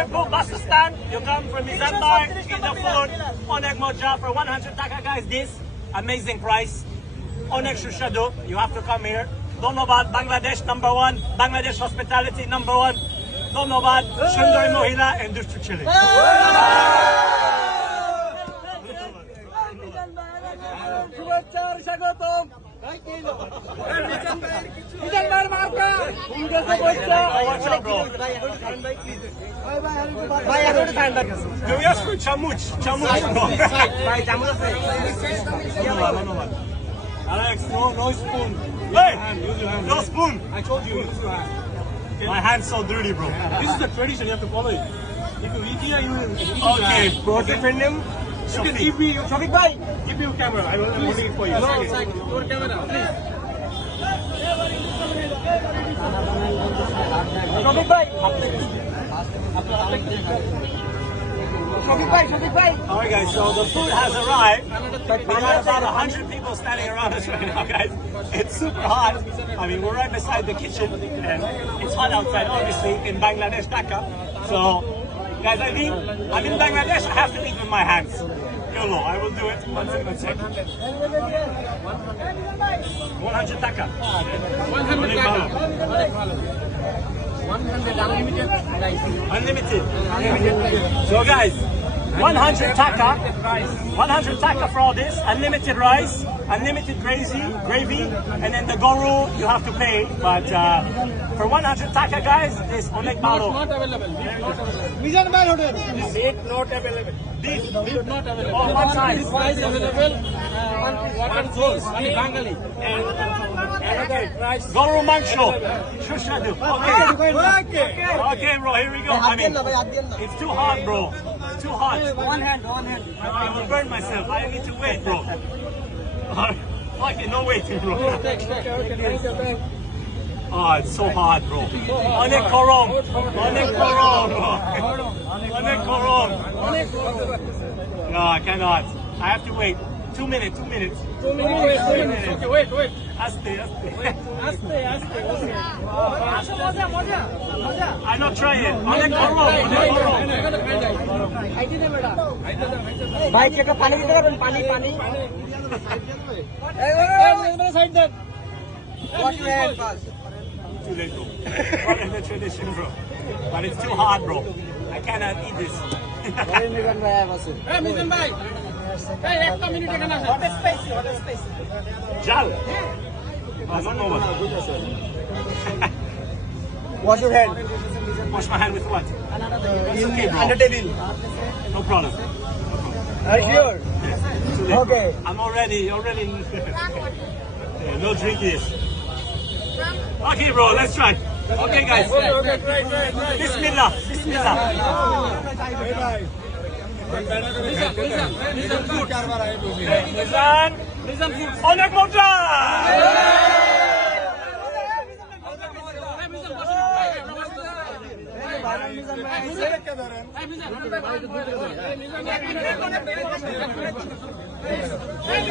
Mirko Basustan, you come from Mizantar, eat the food, Oneg Moja for 100 taka guys, this amazing price. Oneg Shushado, you have to come here. Don't know about Bangladesh number one, Bangladesh hospitality number one. Don't know about Shundar Mohila and Dushtu Chili. Thank you. ask for chamuch? Chamuch, bro. ভাই চামচ আছে Donobad, Donobad. Alex, no, no spoon. Hey, no spoon. I told you, use your hand. My hand's so dirty, bro. This is the tradition, you have to follow it. If you eat here, you will use your Okay, hand. bro. Different name. You can give me, Shafiq ভাই give me your camera. I will, I'm holding it for you. No, Second. Your camera, please. Shafiq ভাই শফিক ভাই শফিক ভাই All right, guys. So the food has arrived. We got about 100 people standing around us right now, guys. It's super hot. I mean, we're right beside the kitchen, and it's hot outside, obviously, in Bangladesh, Dhaka. So, guys, I mean, I'm in Bangladesh. I have to eat with my hands. YOLO, I will do it. One second, one second. 100. 100 taka. 100 taka. 100 unlimited price. Unlimited. So guys, 100 taka, 100 taka for all this, unlimited rice, unlimited gravy, gravy, and then the goro you have to pay. But uh, for 100 taka, guys, this oleg balo. Not available. Mizan Hotel. Not available. This is not available. Oh, one size. One is available. Uh, one goes. One is Bengali. And another. Gauru Mangsho. Shushadu. Okay. Okay. Bro. Here we go. I mean, it's too hot, bro. It's too hot. One hand. One hand. I will burn myself. I need to wait, bro. Okay, no waiting, bro. Take. Oh, ah, it's so hard, bro. On a korom. On a korom, bro. One coral. One coral. No, I cannot. I have to wait. Two minutes, two minutes. Two minutes, two minutes. Okay, wait, wait. Aste, aste. Aste, aste. I not try it. One coral. One I didn't paani I didn't paani side there What you had? Too late, bro. What is the tradition, bro? But it's too hard, bro. I cannot eat this. Mizan ভাই আছে Hey, Mizan bhai. Hey, একটা minute এখানে আসেন। Hot spicy hot spicy Jal. I don't know what. Wash your hand Wash my hand with what? It's okay, bro. Under table No problem. R sure Too late. Okay. I'm already, already. Yeah, no drinking. Okay, bro, let's try. Okay, guys. Bismillah. Bismillah. Mizan food. Onek Moja! Hey,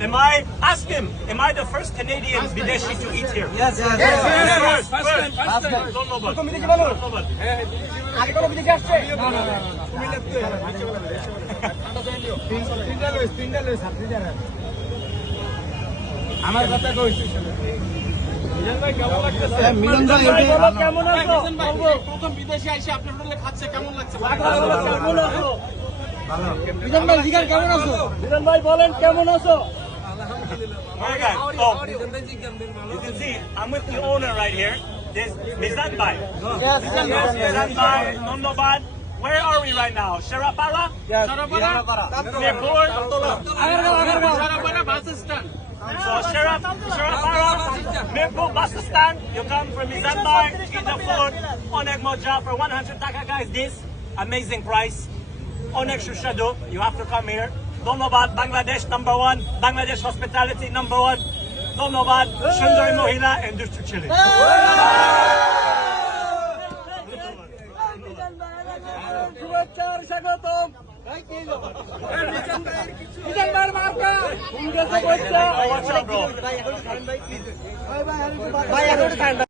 Am I, ask him, am I the first Canadian Videshi to eat here? Yes, yes, yes. yes, yes, yes. First, first, first, first. Don't know about it. Don't know about it. আগে কোনো বিদেশি আসছে না না না তুমি লাগতে তিনটা লইস তিনটা লইস আপনি জানেন আমার কথা কইছি কেমন লাগছে প্রথম বিদেশে আইসে আপনার হোটেলে খাচ্ছে কেমন লাগছে কেমন আছো বিধান ভাই বলেন কেমন আছো Alright guys, so you can see I'm with the owner right here. This Mizan Bay. Yes, yes, Mizan Bay, Where are we right now? Sharapara? Yes, Sharapara. Nepur? Agarwal, Sharapara bus stand. So Sharap, Sharapara, Nepur bus. You come from Mizan Bay, eat the food. Onek Moja for 100 taka guys. This amazing price. Onek Shushado, you have to come here. ধন্যবাদ Bangladesh number one Bangladesh hospitality number one ধন্যবাদ সঞ্জয় মহিলা industry ছেলে ভাই এখন